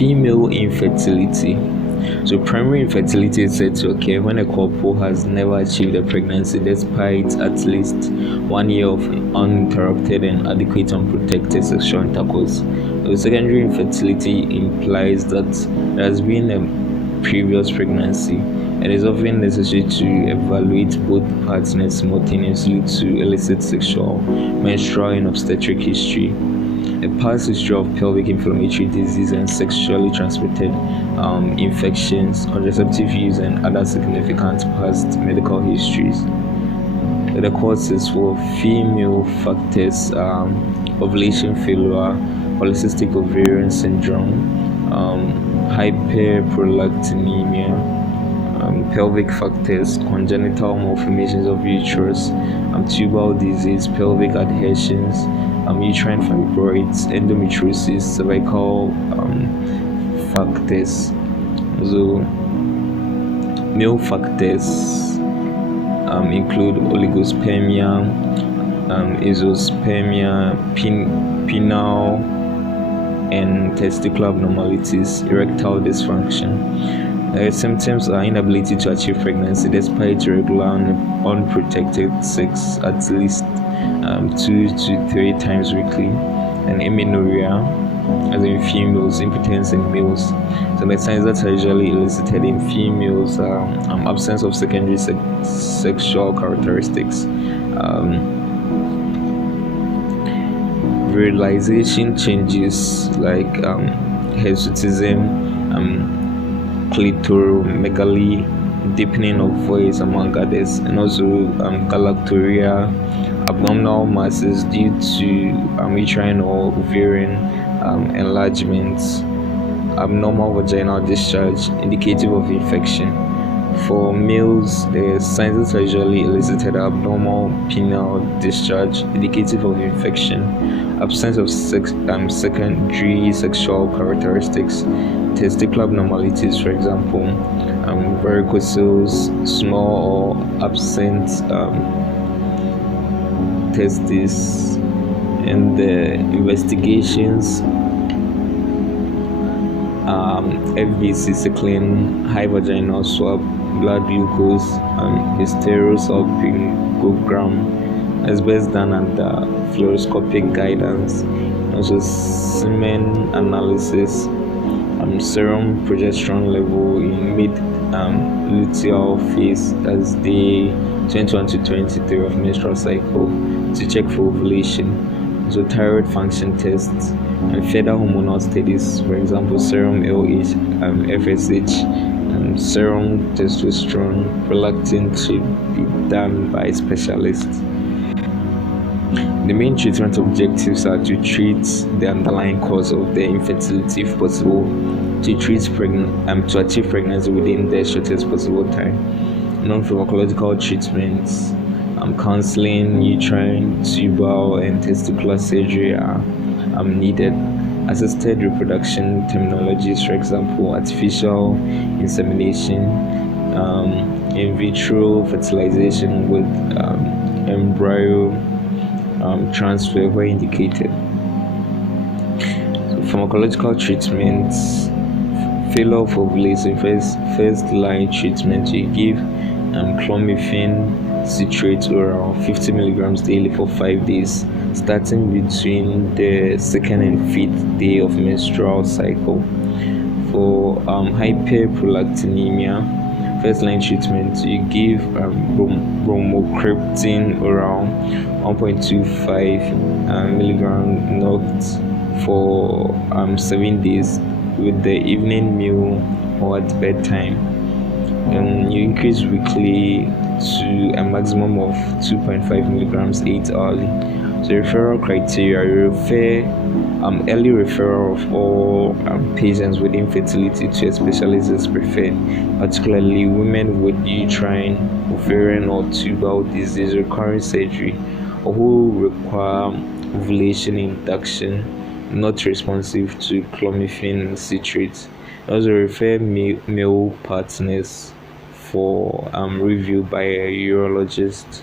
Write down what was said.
Female infertility. So, primary infertility is said to occur when a couple has never achieved a pregnancy despite at least 1 year of uninterrupted and adequate unprotected sexual intercourse. So, secondary infertility implies that there has been a previous pregnancy. It is often necessary to evaluate both partners simultaneously to elicit sexual, menstrual, and obstetric history, a past history of pelvic inflammatory disease and sexually transmitted infections, contraceptive use, and other significant past medical histories. The causes for female factors: ovulation failure, polycystic ovarian syndrome, hyperprolactinemia. Pelvic factors: congenital malformations of uterus, tubal disease, pelvic adhesions, uterine fibroids, endometriosis, cervical factors. So, male factors include oligospermia, azoospermia, penile and testicular abnormalities, erectile dysfunction. Symptoms are inability to achieve pregnancy despite regular unprotected sex at least 2 to 3 times weekly, and amenorrhea, as in females, impotence in males. So the signs that are usually elicited in females are absence of secondary sexual characteristics, virilization changes like hirsutism, clitoromegaly, deepening of voice, among others, and also galactorrhea, abdominal masses due to uterine or ovarian enlargements, abnormal vaginal discharge indicative of infection. For males, the signs that are usually elicited are abnormal penile discharge indicative of infection, absence of secondary sexual characteristics, testicular abnormalities, for example, varicocele, small or absent testes, and the investigations: FVC cycling, high vaginal swab, blood glucose, hysterosalpingogram, as best done under fluoroscopic guidance, also semen analysis, serum progesterone level in mid-luteal phase as day 21 to 23 of menstrual cycle to check for ovulation. So thyroid function tests and further hormonal studies, for example, serum LH, FSH, serum testosterone, prolactin, should be done by specialists. The main treatment objectives are to treat the underlying cause of the infertility if possible, to achieve pregnancy within the shortest possible time. Non-pharmacological treatments, counseling, uterine, tubal, and testicular surgery are needed. Assisted reproduction terminologies, for example, artificial insemination, in vitro fertilization with embryo transfer where indicated. So, pharmacological treatments: failure of ovulation, first line treatment, you give clomiphene citrate oral 50 milligrams daily for 5 days, starting between the 2nd and 5th day of menstrual cycle. For hyperprolactinemia, first line treatment, you give bromocriptine oral 1.25 milligram NOT for 7 days with the evening meal or at bedtime. And you increase weekly to a maximum of 2.5 milligrams 8 hourly. So referral criteria: you refer early referral of all patients with infertility to a specialist is preferred, particularly women with uterine, ovarian, or tubal disease requiring surgery, or who require ovulation induction, not responsive to clomiphene citrate. Also refer male partners for review by a urologist.